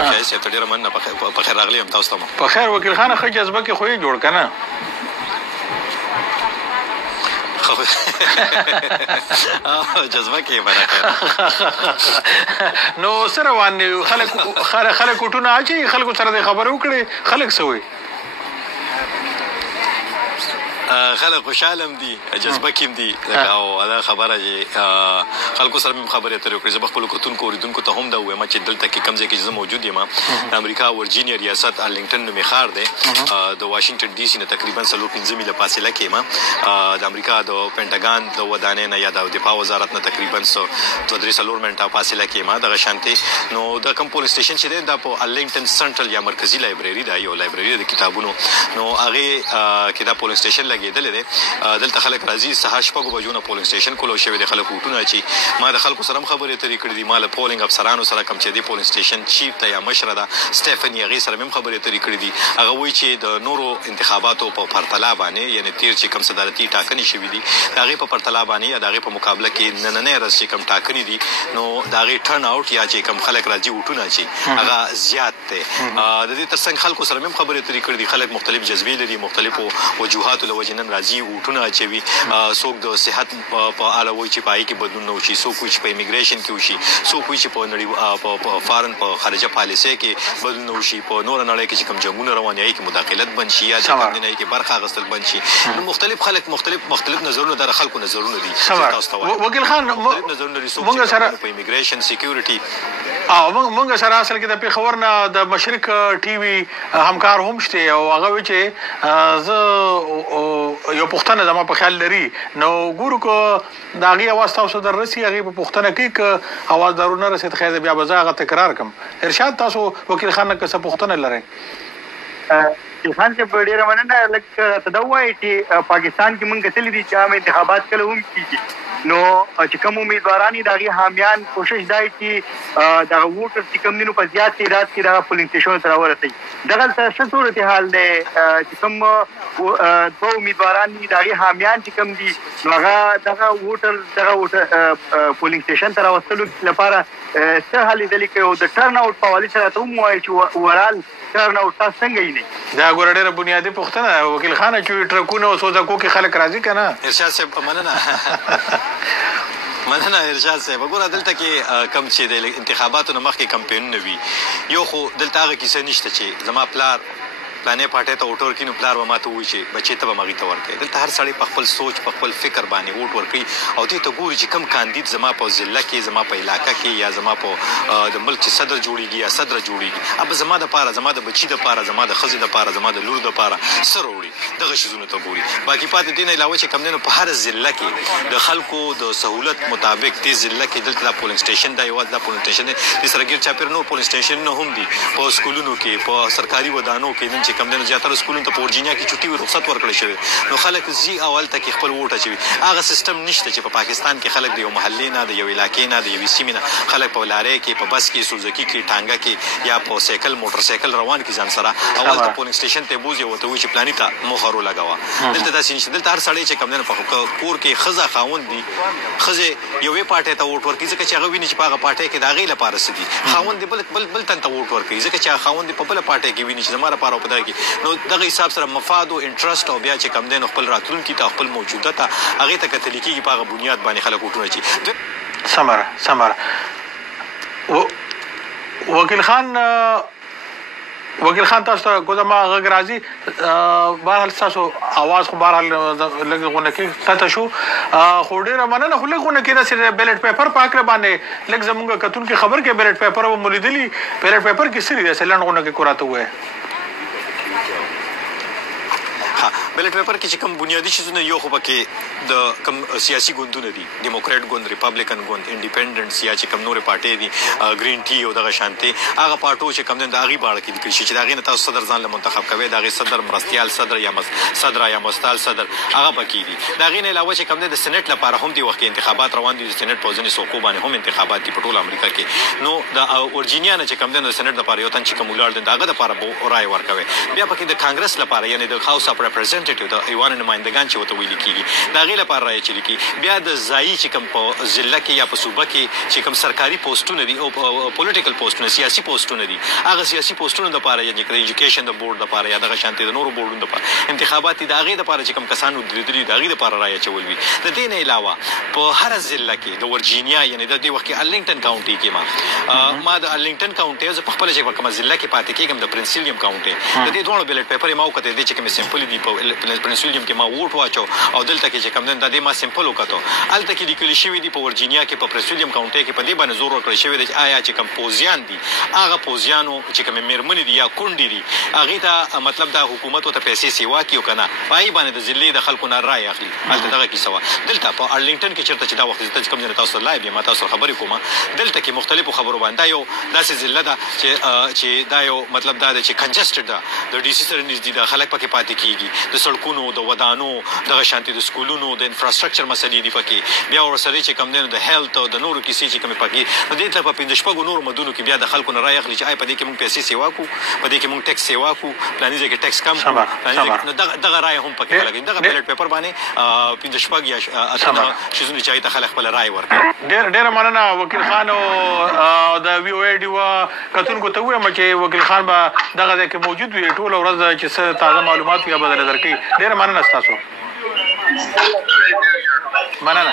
هاشم شایست صاحب ته ډېره مننه په خیر راغلی یم تاسو ته په خیر وکیل خانه ښه جذبه کې خو یې جوړ که نه جذبه کې به نو څه روان دي خلک کوټونه اچوي خلکو سره دې خبرې وکړې خلک څه وایي خلک خوشحاله هم دي جذبه کې هم دي او دا خبره چې خلکو سره مې خبرې اترې وکړې زه به خپلو کتونکو اورېدونکو ته هم دا ووایم چې دلته کې کوم ځای کې چې زه موجود یم د امریکا ورجینیا ریاست ارلنګټن نومې ښار دی د واشنګټن ډي سي نه تقریبا 4-5 میله فاصله کې یم د امریکا د پینټاګان د ودانۍ نه یا د دفاع وزارت نه تقریبا 2-3 منټه فاصله کې یم دغه شانتې نو د کوم پولیس سټیشن چې دی دا په ارلنګټن سنټرل یا مرکزي لایبرري ده یو لایبرري د کتابونو نو هغې کې دا پولیس سټیشن لګېدلی دی دلته خلک راځي سهار 6 بجو نه پولینګ سټیشن کولو شوی دی خلک ووټونه اچي ما د خلکو سره هم خبرې اترې کړې دي ما له پولینګ افسرانو سره کوم چې دی پولینګ سټیشن چیف ته یا مشره ده سټیفني هغې سره مې هم خبرې اترې کړې دي هغه وایي چې د نورو انتخاباتو په پرتله باندې یعنې تېر چې کوم صدارتي ټاکنې شوي دي د هغې په پرتله باندې یا د هغې په مقابله کې نننۍ ورځ چې کوم ټاکنې دي نو د هغې ټرن آوټ یا چې کوم خلک راځي ووټونه اچي هغه زیات دی د دې تر څنګ خلکو سره مې هم خبرې اترې کړې دي خلک مختلف جذبې لري مختلفو وجوهاتو له وجې نن راځي ووټونه اچوي څوک د صحت په اړه وایي چې په هغې کې بدلون نه وشي څوک وایي چې په امیګریشن کې وشي څوک وایي چې په فارن په خارجه پالیسۍ کې بدلون نه وشي په نوره نړۍ کې چې کوم جنګونه روان دي هغې کې مداخلت بند شي یا د کوم دین هغې کې برخه اخیستل بند شي نو مختلف خلک مختلف نظرونه د خلکو نظرونه دي تاسو ته وایم وکیل خان مختلف نظرونه لري څوک چې په امیګریشن سیکیورټي موږ سره اصل کې د پېښور نه د مشرق ټي وي همکار هم شته او هغه وایي چې زه یو پوښتنه زما په خیال لري نو ګورو که د هغې اواز تاسو در رسي هغې په پوښتنه کوي که اواز درو نه رسېد خیر بیا به زه هغه تکرار کړم ارشاد تاسو وکیل خان نه که څه پوښتنه لرئ خان صاحب ډېره مننه لږ ته دا ووایې چې پاکستان کې مونږ کتلي دي چې عام انتخابات کله هم کېږي نو چې کوم امیدواران دي د هغې حامیان کوشش دا چې دغه ووټر چې کوم دي نو په زیات تعداد کې دغه پولینګ سټیشنونو ته راورسوي دغلته څه صورتحال دی چې کوم دوه امیدواران دي د هغې حامیان چې کوم دي نو هغه دغه ووټر پولینګ سټیشن ته راوستلو لپاره څه هلې ځلې کوي او د ټرن آوټ په حوالې سره ته هم ووایي چې اورال ټرن آوټ تاسو څنګه وینئ دا ګوره ډېره بنیادي پوښتنه ده وکیل خانه چې ټرکونه او سوزکو کې خلک راځي که نه ارشاد صاحب مننه مننه ارشاد صاحب ګوره دلته کې کم چې د انتخاباتو نه مخکې کمپینونه وي یو خو دلته هغه کیسه نشته چې زما پلار پلانې پارټۍ ته ووټ ورکړي نو پلار به ما ته ووایي چې بچې ته به م هغې ته ورکوي دلته هر سړی په خپل سوچ په خپل فکر باندې ووټ ورکوي او دې ته ګوري چې کوم کاندید زما په ضلع کې زما په علاقه کې یا زما په د ملک چې صدر جوړېږي یا صدره جوړېږي اب زما دپاره زما د بچي دپاره زما د ښځې دپاره زما د لور دپاره څه راوړي دغه شیزونو ته ګوري باقي پاتې دې نه علاوه چې کوم دی نو په هر ضلع کې د خلکو د سهولت مطابق دې ضلع کې دلته دا پولینګ سټیشن دا یوازې دا پولینګ سټیشن دی دې سره ګیر چاپېر نور پولینګ سټیشنونه هم دي په سکولونو کې په سرکاري ودانو کې نن چې کوم دی نو زیاتره سکولونو ته په ورجینیا کې چټي رخصت ورکړی شوی نو خلک ځي اول ته کې خپل ووټ اچوي هغه سیستم نشته چې په پاکستان کې خلک د یو محلې نه د یو علاقې نه د یوې سیمې نه خلک په لارۍ کې په بس کې سوزکي کې ټانګه کې یا په سایکل موټر سایکل روان کړي ځان سره اول ته پولینګ سټیشن ته بوځي ورته وایي چې پلاني ته موخه ولګوه دلته داسې نشته دلته هر سړی چې کوم دی په کور کې ښځه خاوند دي ښځې یوې پارټۍ ته ووټ ورکوي ځکه چې هغه ویني چې په هغه پارټۍ کې د هغې لپاره څه دي خاوند دې بل تن ته ووټ ورکوي ځکه چې هغه خاوند دې په بله پارټۍ کې ویني چې زما لپاره په دغه کې نو دغه حساب سره مفاد او انټرسټ او بیا چې کوم دی نو خپل راتلونکي ته خپل موجوده ته هغې ته کتلي کېږي په هغه بنیاد باندې خلک ووټونه اچي سمره وکیل خان تاسو ته کو زما غږ راځي بهرحال ستاسو اواز خو بهرحال لږ غونه کې قطع شو خو ډېره مننه خو لږ غونه کې داسې بیلټ پیپر په هکله باندې لږ زمونږ کتونکي خبر کې بیلټ پیپر به مو لیدلي بیلټ پیپر کې څه دي داسې لنډ غونه کې کو راته ووایه بیلټ پیپر کې چې کوم بنیادي شیزونه یو خو پکې د کوم سیاسي ګوندونه دي ډیموکریټ ګوند ریپبلیکن ګوند انډیپینډنټس یا چې کوم نورې پارټۍ دي ګرین ټي او دغه شانتې هغه پارټو چې کوم دی د هغې په اړه کې لیکل شي چې د هغې نه تاسو صدر ځان له منتخب کوئ د هغې صدر مرستیال صدر یا مستال صدر هغه پکې دي د هغې نه علاوه چې کوم دی د سینټ لپاره هم دې وخت کې انتخابات روان دي د سینټ په ځینې څوکو باندې هم انتخابات دي په ټوله امریکا کې نو د ورجینیا نه چې کوم دی د سینټ لپاره یو تن چې کوم ولاړ دی د هغه دپاره به رایې ورکوئ بیا پکې د کانګرس لپاره یعنې د هاوس اف ریپرزنټ ریپرزنټیټیو د ایوان نمائندگان چې وته ویل کیږي دا غي لپاره رایه چلی کی بیا د ځایي چې کوم په ضلع کې یا په صوبه کې چې کوم سرکاري پوسټونه دي او پولیټیکل پوسټونه سیاسي پوسټونه دي هغه سیاسي پوسټونه د لپاره یا د ایجوکیشن د بورډ لپاره یا د شانتي د نورو بورډونو لپاره انتخابات د هغه لپاره چې کوم کسانو درېدلي د هغه لپاره رایه چول وي د دې نه علاوه په هر ضلع کې د ورجینیا یعنی د دې وخت کې ارلینګټن کاونټي کې ما د ارلینګټن کاونټي ز په خپل چې کوم ضلع کې پاتې کېږم د پرنسیلیوم کاونټي د دې دوه بیلټ پیپر ما وکړه د چې کوم سیمپل دي په پرنسیلیوم کې ما ووټ واچو او دلته کې چې کوم د دې ما سیمپل وکړو الته کې لیکل شوی دی په ورجینیا کې په پرنسیلیوم کاونټي کې په دې باندې زور ورکړی شوی دی چې آیا چې کوم پوزیان دي هغه پوزیانو چې کوم میرمنې دي یا کونډې دي هغه ته مطلب دا حکومت ته پیسې سیوا کیو کنه پای باندې د ضلع د خلکو نه رائے اخلي الته دغه کیسه دلته په ارلینګټن کې چیرته چې دا وخت ته کوم ځای تاسو لایو یا تاسو خبرې کومه دلته کې مختلفو خبرو باندې یو داسې ضلع ده چې دا یو مطلب دا چې کنجسټډ ده د ډي سي سره نږدې د خلک پکې پاتې کیږي د سړکونو د ودانو دغه شانتي د سکولونو د انفراستراکچر مسلې دي پکې بیا ورسره چې کوم د هیلث او د نورو کیسې چې کوم پکې د دې ته په 15 شپږو نور مدونو کې بیا د خلکو نه رائے اخلي چې آی په دې کې موږ پیسې سیوا کو په دې کې موږ ټیکس سیوا کو پلاني ځای کې ټیکس کم کو دغه رائے هم پکې لګي دغه بیلټ پیپر باندې 15 شپږ یا اته شیزونه چې ته خلک خپل رائے ورکړي ډېر مننه وکیل خان او د وی او ای ډي کتونکو ته وایم چې وکیل خان به دغه ځای کې موجود وي ټول ورځ چې څه تازه معلومات یا بدل درکړي ډېر مننه تاسو مننه